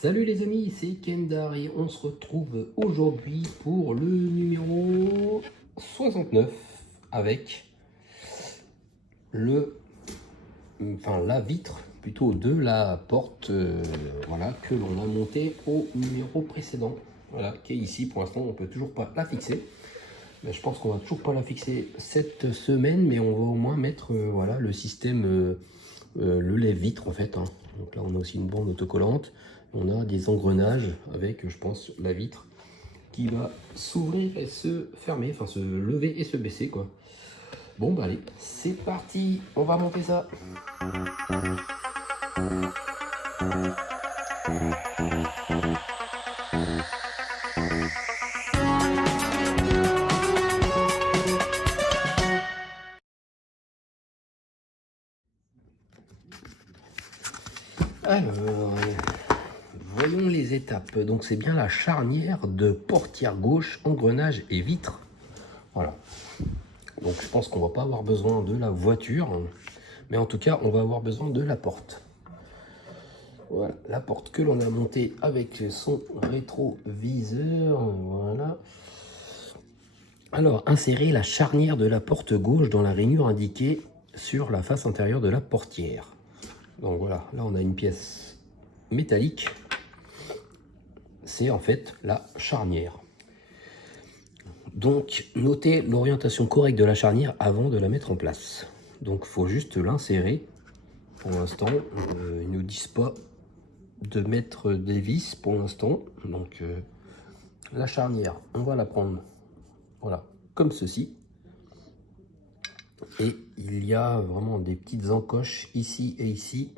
Salut les amis, c'est Kendar et on se retrouve aujourd'hui pour le numéro 69 avec la vitre plutôt de la porte voilà, que l'on a montée au numéro précédent. Voilà, qui est ici pour l'instant, on peut toujours pas la fixer. Mais je pense qu'on va toujours pas la fixer cette semaine, mais on va au moins mettre voilà, le système, le lève-vitre en fait. Hein. Donc là on a aussi une bande autocollante. On a des engrenages avec, je pense, la vitre qui va s'ouvrir et se fermer, enfin se lever et se baisser quoi. Bon bah allez, c'est parti, on va monter ça. Alors, voyons les étapes. Donc c'est bien la charnière de portière gauche, engrenage et vitre. Voilà. Donc je pense qu'on va pas avoir besoin de la voiture, mais en tout cas on va avoir besoin de la porte. Voilà, la porte que l'on a montée avec son rétroviseur. Voilà. Alors, insérer la charnière de la porte gauche dans la rainure indiquée sur la face intérieure de la portière. Donc voilà, là on a une pièce métallique. C'est en fait la charnière. Donc, notez l'orientation correcte de la charnière avant de la mettre en place. Donc, il faut juste l'insérer. Pour l'instant, ils ne nous disent pas de mettre des vis pour l'instant. Donc, la charnière, on va la prendre, voilà, comme ceci. Et il y a vraiment des petites encoches ici et ici.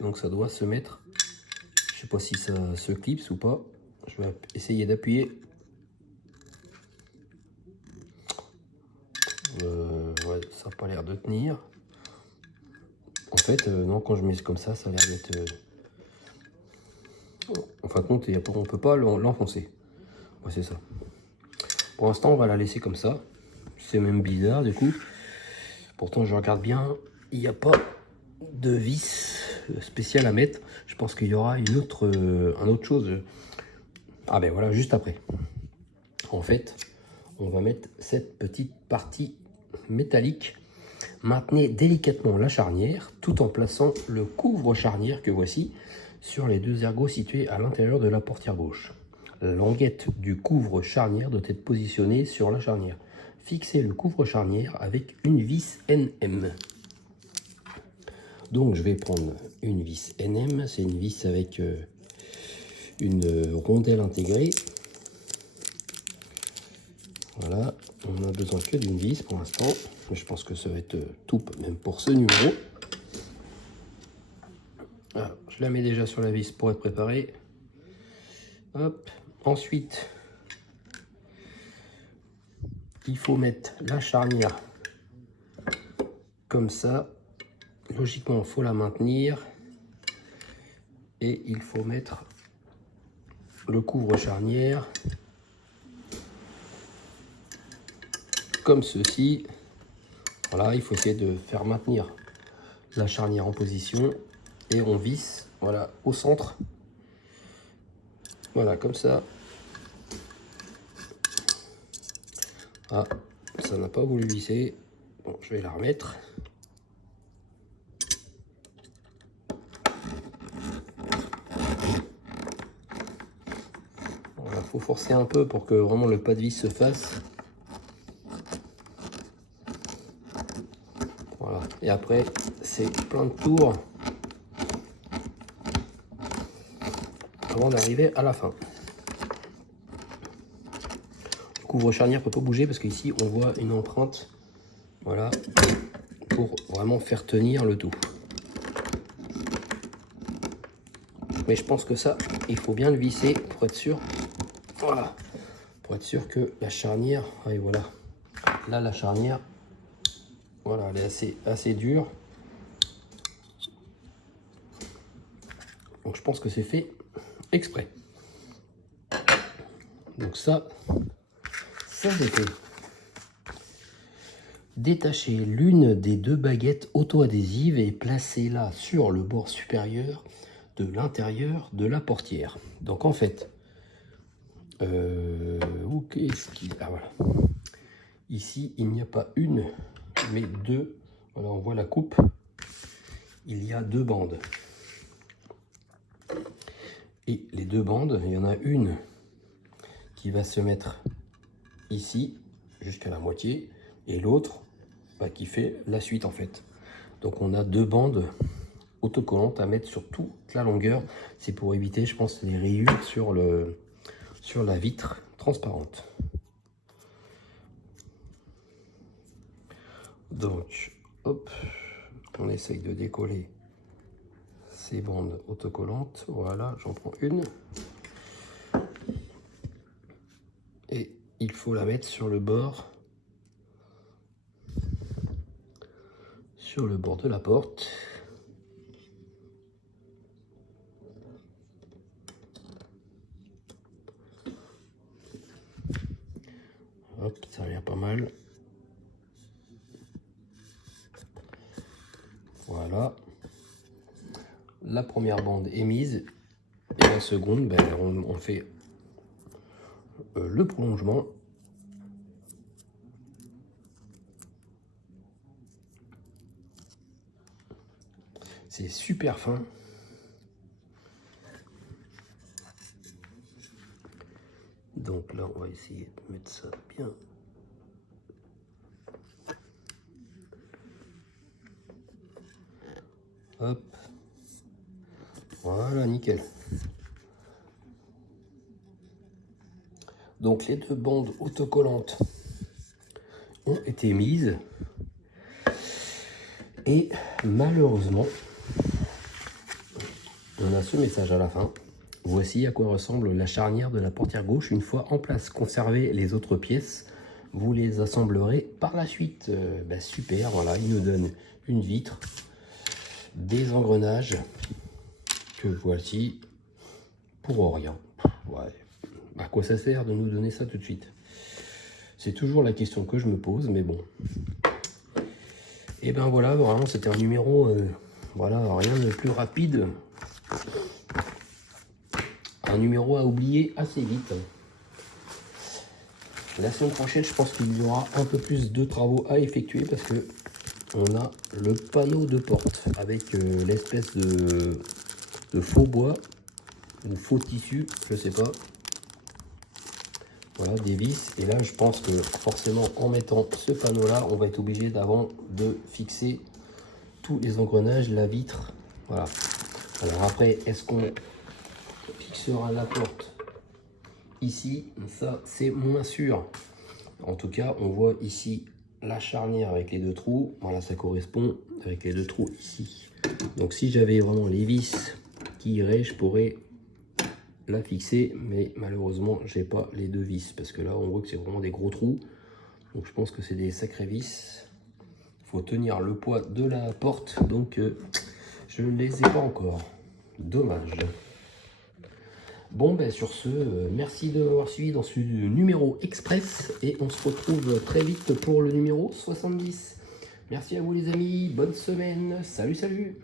Donc, ça doit se mettre. Je ne sais pas si ça se clipse ou pas. Je vais essayer d'appuyer. Ouais, ça n'a pas l'air de tenir. En fait, non, quand je mets comme ça a l'air d'être... En fin de compte, on ne peut pas l'enfoncer. Ouais, c'est ça. Pour l'instant, on va la laisser comme ça. C'est même bizarre, du coup. Pourtant, je regarde bien, il n'y a pas de vis spécial à mettre. Je pense qu'il y aura une autre chose. Ah ben voilà, juste après. En fait, on va mettre cette petite partie métallique. Maintenez délicatement la charnière tout en plaçant le couvre-charnière que voici sur les deux ergots situés à l'intérieur de la portière gauche. La languette du couvre-charnière doit être positionnée sur la charnière. Fixez le couvre-charnière avec une vis NM. Donc je vais prendre une vis NM, c'est une vis avec une rondelle intégrée. Voilà, on a besoin que d'une vis pour l'instant. Je pense que ça va être tout, même pour ce numéro. Voilà, je la mets déjà sur la vis pour être préparé. Hop. Ensuite, il faut mettre la charnière comme ça. Logiquement, il faut la maintenir. Et il faut mettre le couvre-charnière comme ceci. Voilà, il faut essayer de faire maintenir la charnière en position. Et on visse, voilà, au centre. Voilà, comme ça. Ah, ça n'a pas voulu visser. Bon, je vais la remettre. Voilà, faut forcer un peu pour que vraiment le pas de vis se fasse. Voilà, et après, c'est plein de tours avant d'arriver à la fin. Le couvre-charnière ne peut pas bouger parce qu'ici, on voit une empreinte. Voilà, pour vraiment faire tenir le tout. Mais je pense que ça, il faut bien le visser pour être sûr. Voilà, pour être sûr que la charnière, et voilà, là la charnière, voilà, elle est assez dure. Donc je pense que c'est fait exprès. Donc ça c'est fait. Détachez l'une des deux baguettes auto-adhésives et placez-la sur le bord supérieur de l'intérieur de la portière. Donc en fait, qu'est-ce qu'il... Ah voilà. Ici, il n'y a pas une, mais deux. Voilà, on voit la coupe. Il y a deux bandes. Et les deux bandes, il y en a une qui va se mettre ici, jusqu'à la moitié, et l'autre qui fait la suite en fait. Donc on a deux bandes autocollantes à mettre sur toute la longueur. C'est pour éviter, je pense, les rayures sur la vitre transparente. Donc, hop, on essaye de décoller ces bandes autocollantes. Voilà, j'en prends une. Et il faut la mettre sur le bord de la porte. Hop, ça vient pas mal. Voilà. La première bande est mise. Et la seconde, on fait le prolongement. C'est super fin. Donc là, on va essayer de mettre ça bien. Hop. Voilà, nickel. Donc les deux bandes autocollantes ont été mises. Et malheureusement, on a ce message à la fin. Voici à quoi ressemble la charnière de la portière gauche une fois en place. Conservez les autres pièces, vous les assemblerez par la suite. Super, voilà, il nous donne une vitre, des engrenages, que voici pour rien. Ouais. À quoi ça sert de nous donner ça tout de suite? C'est toujours la question que je me pose, mais bon. Et ben voilà, vraiment c'était un numéro, voilà, rien de plus rapide. Un numéro à oublier assez vite. La semaine prochaine, je pense qu'il y aura un peu plus de travaux à effectuer parce que on a le panneau de porte avec l'espèce de faux bois ou faux tissu, je sais pas. Voilà, des vis. Et là, je pense que forcément, en mettant ce panneau-là, on va être obligé d'avant de fixer tous les engrenages, la vitre. Voilà. Alors après, est-ce qu'on fixera la porte ici? Ça, c'est moins sûr. En tout cas, on voit ici la charnière avec les deux trous. Voilà, ça correspond avec les deux trous ici. Donc, si j'avais vraiment les vis qui iraient, je pourrais la fixer, mais malheureusement j'ai pas les deux vis parce que là on voit que c'est vraiment des gros trous, donc je pense que c'est des sacrés vis. Il faut tenir le poids de la porte, donc je ne les ai pas encore, dommage. Bon sur ce, merci de m'avoir suivi dans ce numéro express et on se retrouve très vite pour le numéro 70. Merci à vous les amis, bonne semaine, salut.